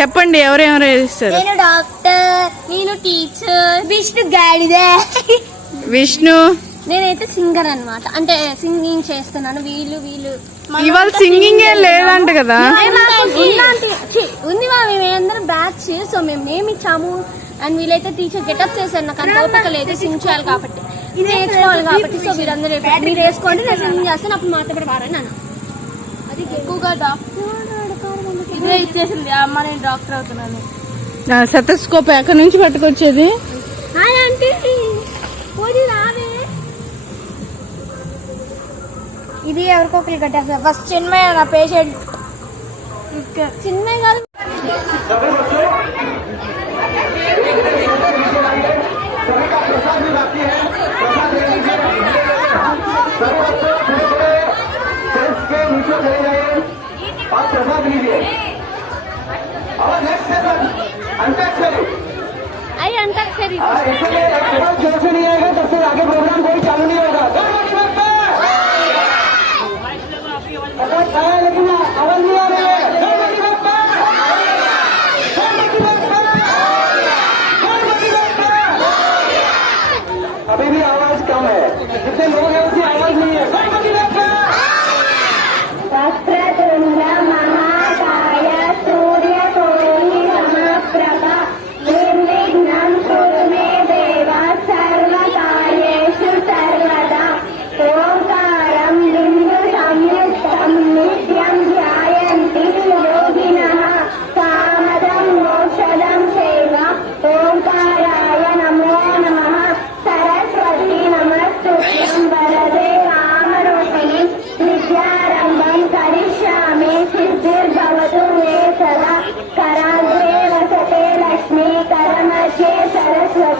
చెప్పండి ఎవరెవరు ఇస్తారు నేను డాక్టర్ నేను టీచర్. విష్ణు గాడిదే. విష్ణు? నేనైతే సింగర్ అన్నమాట. అంటే సింగింగ్ చేస్తున్నాను. వీళ్ళు వీళ్ళు. ఇవాళ సింగింగ్ ఏం లేదంట కదా? ఉంది? మా మేమందరం బ్యాచ్ సో మేము నేమ్ ఇచ్చాము అండ్ వీళ్ళైతే టీచర్ గెటప్ చేశారు. నాకు అంత ఓపిక లేదు. సింగ్ చేయాలి కాబట్టి. నేర్చుకోవాలి కాబట్టి సో మీరందరూ మీరు వేసుకోండి నేను సింగింగ్ చేస్తాను. అప్పుడు మాతో అన్న. అది ఎక్కువగా డాక్టర్ ఇదే ఇచ్చేసింది అమ్మ నేను డాక్టర్ అవుతున్నాను సతస్కోప్ ఎక్కడి నుంచి పట్టుకొచ్చేది హాయ్ ఆంటీ పోనీ రావే ఇది ఎవరికో ఒకరు కట్టేస్తారు ఫస్ట్ చిన్మయ నా పేషెంట్ చిన్మయ గారు डेस्क के नीचे चले जाइए और प्रसाद लीजिए आई अंताक्षरी जोर से नहीं आएगा तब तक आगे प्रोग्राम कोई चालू नहीं होगा लेकिन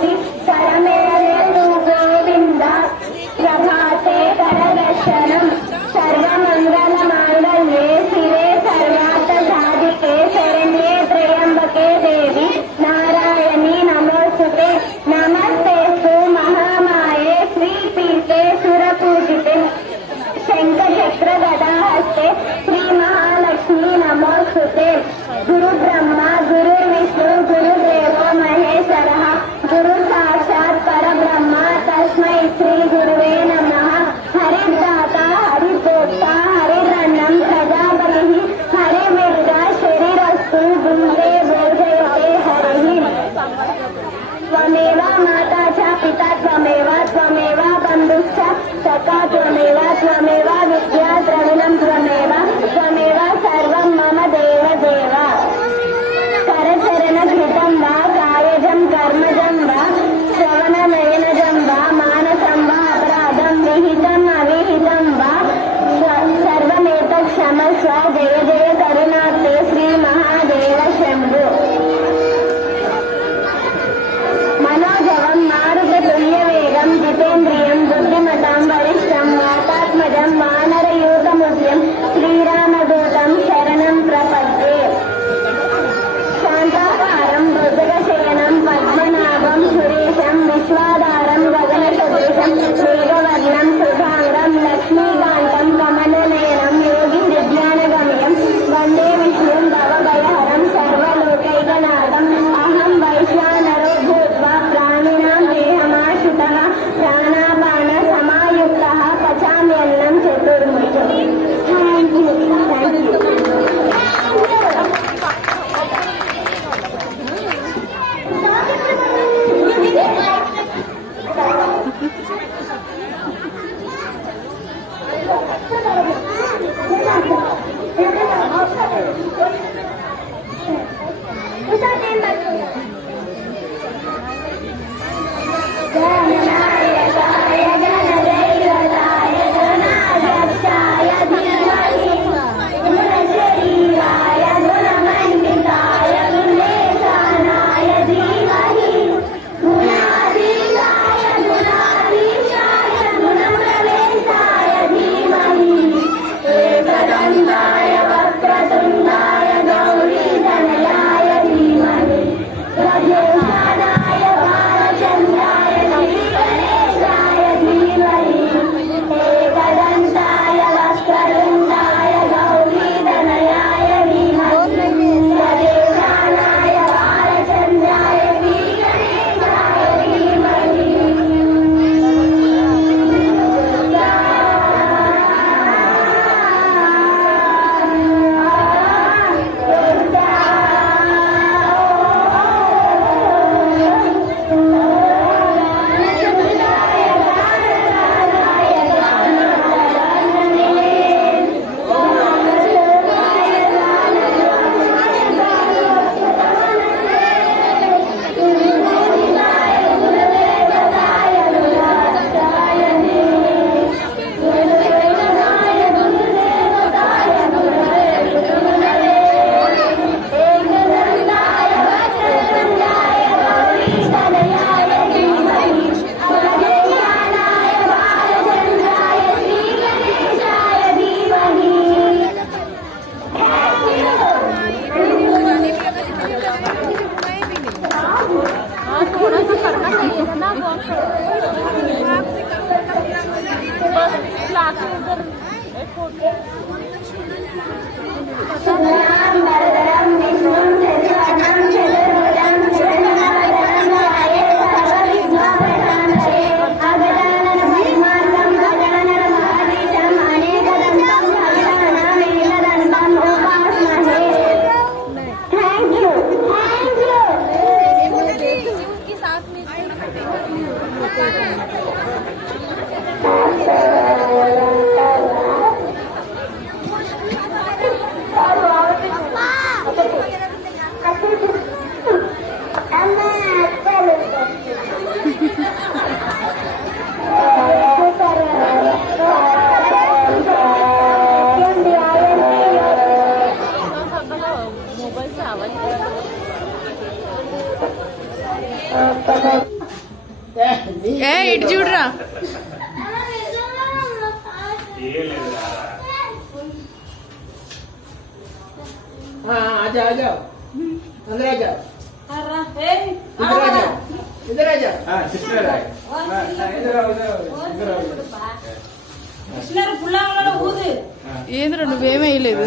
సరస్వతి కరమేళు గోవింద ప్రభాతే కరదర్శనం సర్వమంగళ మాంగళ్యే శివే సర్వార్థ సాధికే శరణ్యే త్రయంబకే దేవి నారాయణి నమోస్తుతే నమస్తేస్తు మహామాయే శ్రీపీతే సురపూజితే శంఖచక్ర గదాహస్తే శ్రీ మహాలక్ష్మి నమోస్తుతే గురు బ్రహ్మ గురు त्वमेव त्वमेव विद्या द्रविणं त्वमेव त्वमेव सर्वं मम देव देव करचरणकृतं वा कायजं कर्मजं वा श्रवणनयनजं वा मानसं वा अपराधं विहितम् one for ఏ ఇటు చూడరా. ఆజా ఆజా. అందరూ ఆజా ఏంద్ర నువ్వేమేయలేదు